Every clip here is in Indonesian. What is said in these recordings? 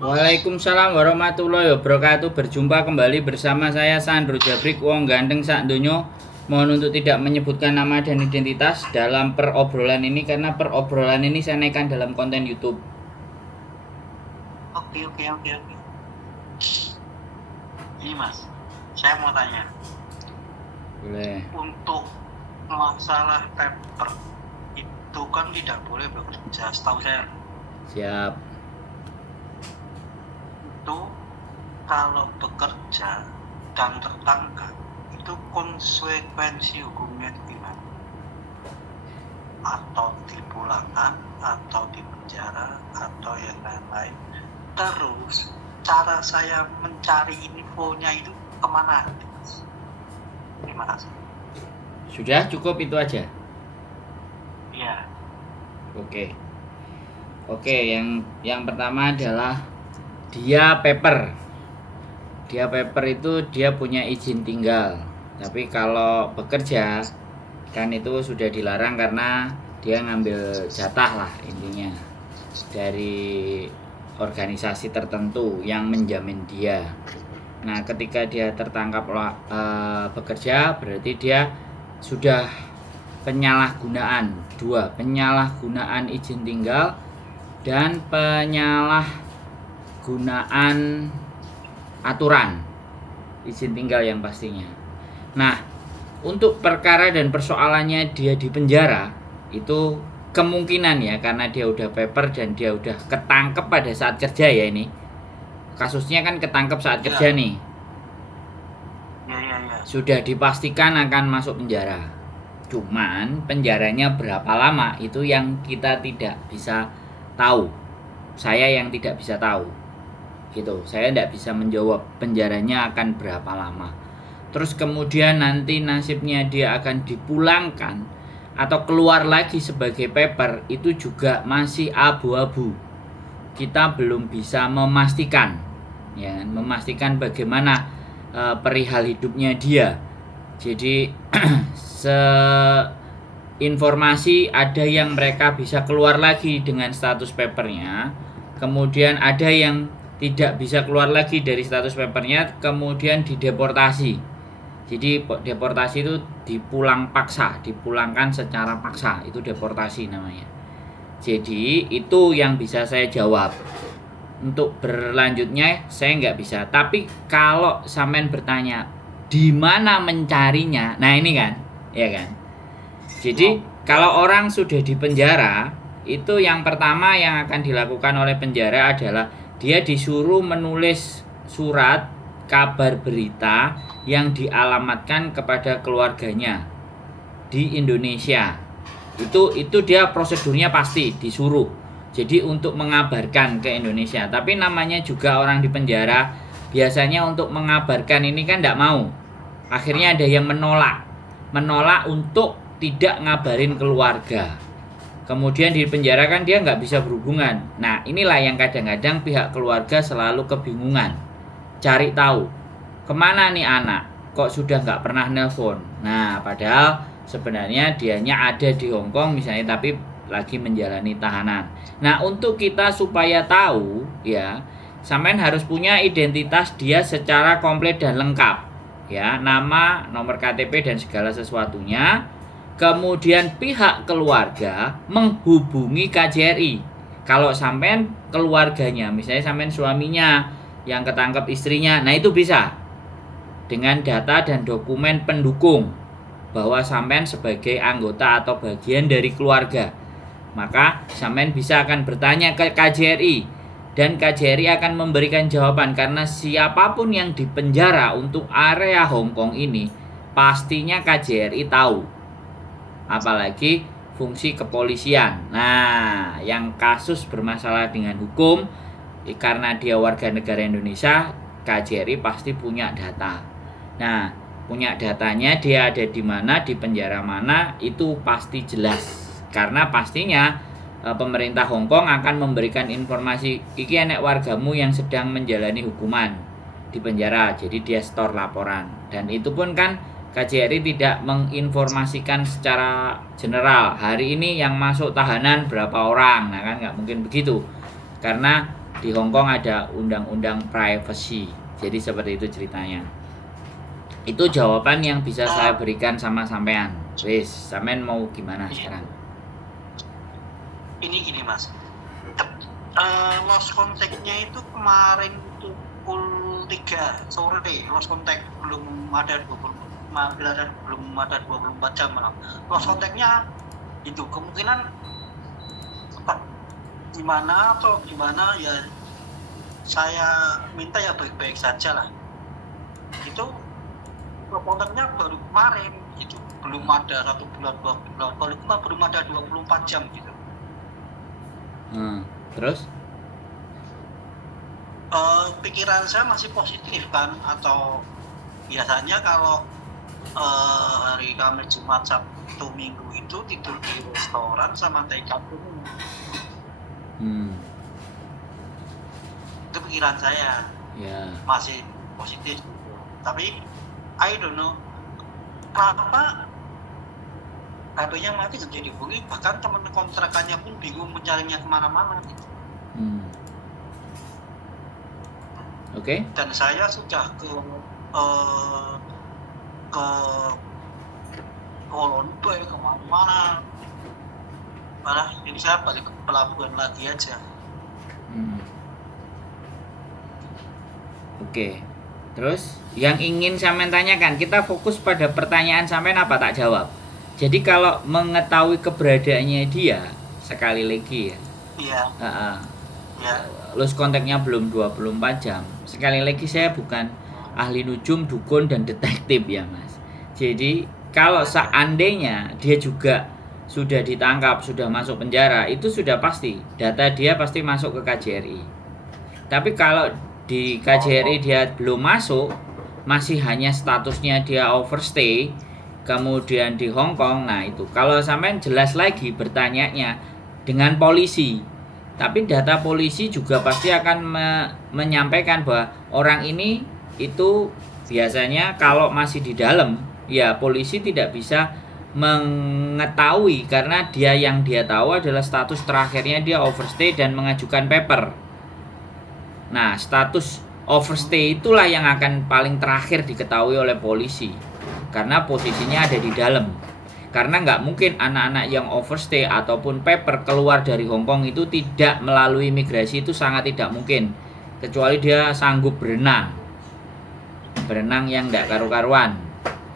Waalaikumsalam warahmatullahi wabarakatuh. Berjumpa kembali bersama saya Sandro Jabrik, wong ganteng sak donya. Mohon untuk tidak menyebutkan nama dan identitas dalam perobrolan ini karena perobrolan ini saya naikkan dalam konten YouTube. Oke. Ini Mas, saya mau tanya. Boleh. Untuk masalah paper itu kan tidak boleh bekerja, setahu saya. Siap. Itu kalau bekerja dan tertangkap, itu konsekuensi hukumnya itu gimana? Atau dipulangkan, atau dipenjara, atau yang lain-lain. Terus cara saya mencari infonya itu kemana? Terima kasih. Sudah cukup itu aja. Iya. Oke, yang pertama adalah dia paper itu dia punya izin tinggal. Tapi kalau bekerja kan itu sudah dilarang karena dia ngambil jatah lah intinya dari organisasi tertentu yang menjamin dia. Nah, ketika dia tertangkap bekerja berarti dia sudah penyalahgunaan izin tinggal dan penyalahgunaan aturan izin tinggal yang pastinya. Nah, untuk perkara dan persoalannya dia di penjara itu kemungkinan ya, karena dia udah paper dan dia udah ketangkep pada saat kerja ya, ini kasusnya kan ketangkep saat kerja nih, sudah dipastikan akan masuk penjara. Cuman penjaranya berapa lama itu yang kita tidak bisa tahu. Saya yang tidak bisa tahu gitu, saya tidak bisa menjawab penjaranya akan berapa lama. Terus kemudian nanti nasibnya dia akan dipulangkan atau keluar lagi sebagai paper, itu juga masih abu-abu. Kita belum bisa memastikan ya, bagaimana perihal hidupnya dia. Jadi informasi ada yang mereka bisa keluar lagi dengan status papernya, kemudian ada yang tidak bisa keluar lagi dari status papernya, kemudian dideportasi. Jadi deportasi itu dipulangkan secara paksa, itu deportasi namanya. Jadi itu yang bisa saya jawab. Untuk berlanjutnya saya nggak bisa. Tapi kalau sampean bertanya di mana mencarinya, nah ini kan, ya kan. Jadi kalau orang sudah di penjara, itu yang pertama yang akan dilakukan oleh penjara adalah dia disuruh menulis surat kabar berita yang dialamatkan kepada keluarganya di Indonesia. Itu dia prosedurnya pasti disuruh. Jadi untuk mengabarkan ke Indonesia. Tapi namanya juga orang di penjara, biasanya untuk mengabarkan ini kan tidak mau. Akhirnya ada yang menolak untuk tidak ngabarin keluarga. Kemudian di penjara kan dia nggak bisa berhubungan. Nah, inilah yang kadang-kadang pihak keluarga selalu kebingungan, cari tahu kemana nih anak, kok sudah nggak pernah nelpon. Nah, padahal sebenarnya dianya ada di Hong Kong misalnya, tapi lagi menjalani tahanan. Nah, untuk kita supaya tahu ya, sampean harus punya identitas dia secara komplit dan lengkap ya, nama, nomor KTP dan segala sesuatunya. Kemudian pihak keluarga menghubungi KJRI. Kalau sampean keluarganya, misalnya sampean suaminya yang ketangkep istrinya, nah itu bisa dengan data dan dokumen pendukung bahwa sampean sebagai anggota atau bagian dari keluarga. Maka sampean bisa akan bertanya ke KJRI dan KJRI akan memberikan jawaban, karena siapapun yang dipenjara untuk area Hong Kong ini pastinya KJRI tahu. Apalagi fungsi kepolisian. Nah, yang kasus bermasalah dengan hukum, karena dia warga negara Indonesia, KJRI pasti punya data. Nah, punya datanya dia ada di mana, di penjara mana, itu pasti jelas. Karena pastinya pemerintah Hong Kong akan memberikan informasi, iki enek wargamu yang sedang menjalani hukuman di penjara, jadi dia store laporan. Dan itu pun kan KJRI tidak menginformasikan secara general, hari ini yang masuk tahanan berapa orang. Nah kan nggak mungkin begitu, karena Di Hong Kong ada undang-undang privacy. Jadi seperti itu ceritanya. Itu jawaban yang bisa saya berikan sama sampean. Wis, sampean mau gimana sekarang? Ini gini mas, lost contact-nya itu kemarin pukul 3 sore, lost contact belum ada 24 jam malam. Lost contact-nya itu kemungkinan gimana atau gimana ya, saya minta ya baik-baik saja lah. Itu kontaknya baru kemarin gitu, belum ada 1 bulan 2 bulan, belum ada 24 jam gitu. Terus? Pikiran saya masih positif kan, atau biasanya kalau hari Kamis, Jumat, Sabtu, Minggu itu tidur di restoran sama take out dulu. Itu pikiran saya. Masih positif gitu. Tapi I don't know kenapa HP-nya mati nggak jadi dihubungi, bahkan teman kontrakannya pun bingung mencarinya kemana-mana gitu. Oke. Dan saya sudah ke Kolombo, kemana-mana. Malah ini saya balik ke pelabuhan lagi aja. Oke. Terus yang ingin sampean tanyakan, kita fokus pada pertanyaan sampean apa tak jawab. Jadi kalau mengetahui keberadaannya dia, sekali lagi ya. Iya. Ya. Lost kontaknya belum 24 jam. Sekali lagi saya bukan ahli nujum, dukun dan detektif ya Mas. Jadi kalau seandainya dia juga sudah ditangkap, sudah masuk penjara, itu sudah pasti data dia pasti masuk ke KJRI. Tapi kalau di KJRI dia belum masuk, masih hanya statusnya dia overstay, kemudian di Hong Kong, nah itu kalau sampean jelas lagi bertanyanya dengan polisi. Tapi data polisi juga pasti akan menyampaikan bahwa orang ini itu biasanya kalau masih di dalam, ya polisi tidak bisa mengetahui karena dia yang dia tahu adalah status terakhirnya dia overstay dan mengajukan paper. Nah, status overstay itulah yang akan paling terakhir diketahui oleh polisi karena posisinya ada di dalam. Karena nggak mungkin anak-anak yang overstay ataupun paper keluar dari Hong Kong itu tidak melalui imigrasi, itu sangat tidak mungkin. Kecuali dia sanggup berenang yang nggak karu-karuan.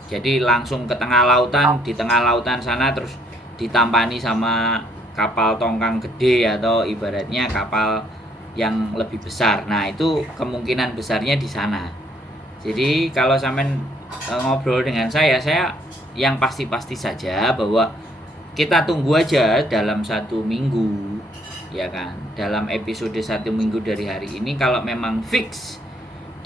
Jadi langsung ke tengah lautan, di tengah lautan sana terus ditampani sama kapal tongkang gede atau ibaratnya kapal yang lebih besar. Nah itu kemungkinan besarnya di sana. Jadi kalau sampean ngobrol dengan saya yang pasti-pasti saja bahwa kita tunggu aja dalam 1 minggu, ya kan, dalam episode 1 minggu dari hari ini. Kalau memang fix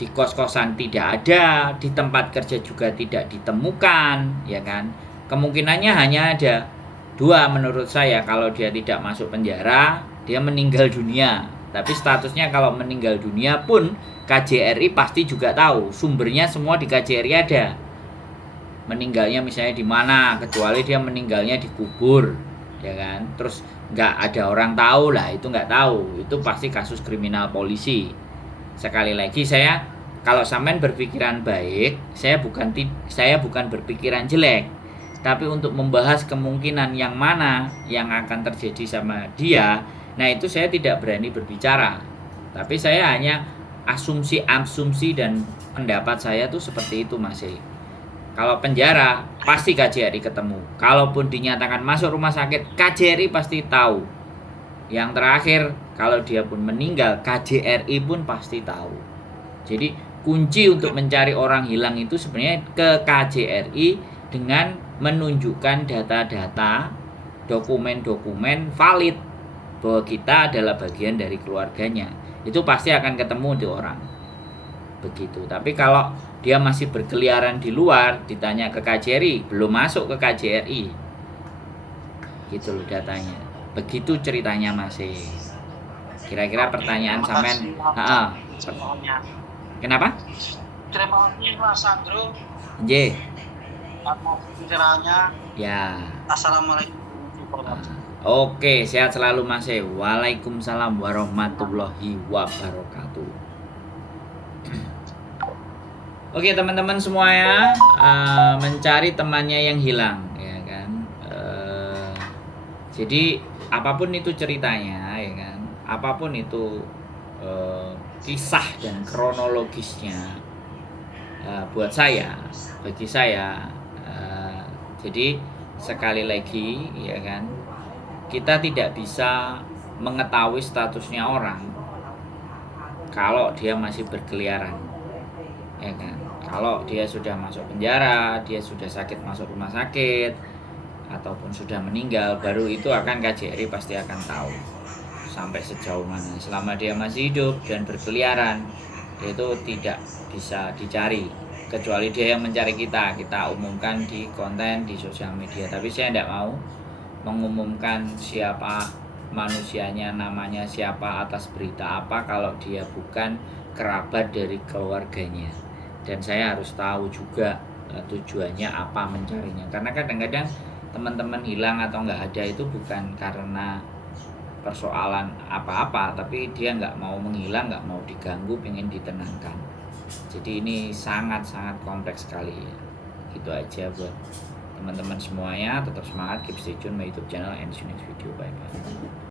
di kos-kosan tidak ada, di tempat kerja juga tidak ditemukan, ya kan, kemungkinannya hanya ada 2 menurut saya. Kalau dia tidak masuk penjara, dia meninggal dunia. Tapi statusnya kalau meninggal dunia pun KJRI pasti juga tahu, sumbernya semua di KJRI ada. Meninggalnya misalnya di mana, kecuali dia meninggalnya dikubur, ya kan, terus nggak ada orang tahu lah, itu nggak tahu, itu pasti kasus kriminal polisi. Sekali lagi saya, kalau sampean berpikiran baik, saya bukan berpikiran jelek, tapi untuk membahas kemungkinan yang mana yang akan terjadi sama dia, nah itu saya tidak berani berbicara, tapi saya hanya asumsi dan pendapat saya tuh seperti itu Mas. Kalau penjara pasti KJRI ketemu. Kalaupun dinyatakan masuk rumah sakit, KJRI pasti tahu. Yang terakhir, kalau dia pun meninggal, KJRI pun pasti tahu. Jadi kunci untuk mencari orang hilang itu sebenarnya ke KJRI dengan menunjukkan data-data, dokumen-dokumen valid bahwa kita adalah bagian dari keluarganya. Itu pasti akan ketemu di orang. Begitu. Tapi kalau dia masih berkeliaran di luar, ditanya ke KJRI, belum masuk ke KJRI, gitu loh datanya. Begitu ceritanya masih. Kira-kira pertanyaan sampean, kenapa? Terima kasih Mas Sandro. Nggih. Atas pencerahannya. Ya. Assalamualaikum warahmatullahi wabarakatuh. Oke, sehat selalu Mas. Waalaikumsalam warahmatullahi wabarakatuh. Oke teman-teman semuanya, mencari temannya yang hilang, ya kan. Jadi apapun itu ceritanya, ya kan. Apapun itu kisah dan kronologisnya, buat saya, bagi saya, jadi sekali lagi, ya kan. Kita tidak bisa mengetahui statusnya orang kalau dia masih berkeliaran, ya kan. Kalau dia sudah masuk penjara, dia sudah sakit masuk rumah sakit, ataupun sudah meninggal, baru itu akan KJRI pasti akan tahu sampai sejauh mana. Selama dia masih hidup dan berkeliaran, itu tidak bisa dicari, kecuali dia yang mencari kita umumkan di konten di sosial media. Tapi saya tidak mau mengumumkan siapa manusianya, namanya siapa, atas berita apa, kalau dia bukan kerabat dari keluarganya. Dan saya harus tahu juga tujuannya apa mencarinya. Karena kadang-kadang teman-teman hilang atau nggak ada itu bukan karena persoalan apa-apa, tapi dia nggak mau menghilang, nggak mau diganggu, pengen ditenangkan. Jadi ini sangat-sangat kompleks sekali ya. Gitu aja buat teman-teman semuanya, tetap semangat, keep stay tune my YouTube channel, and see you next video. Bye bye.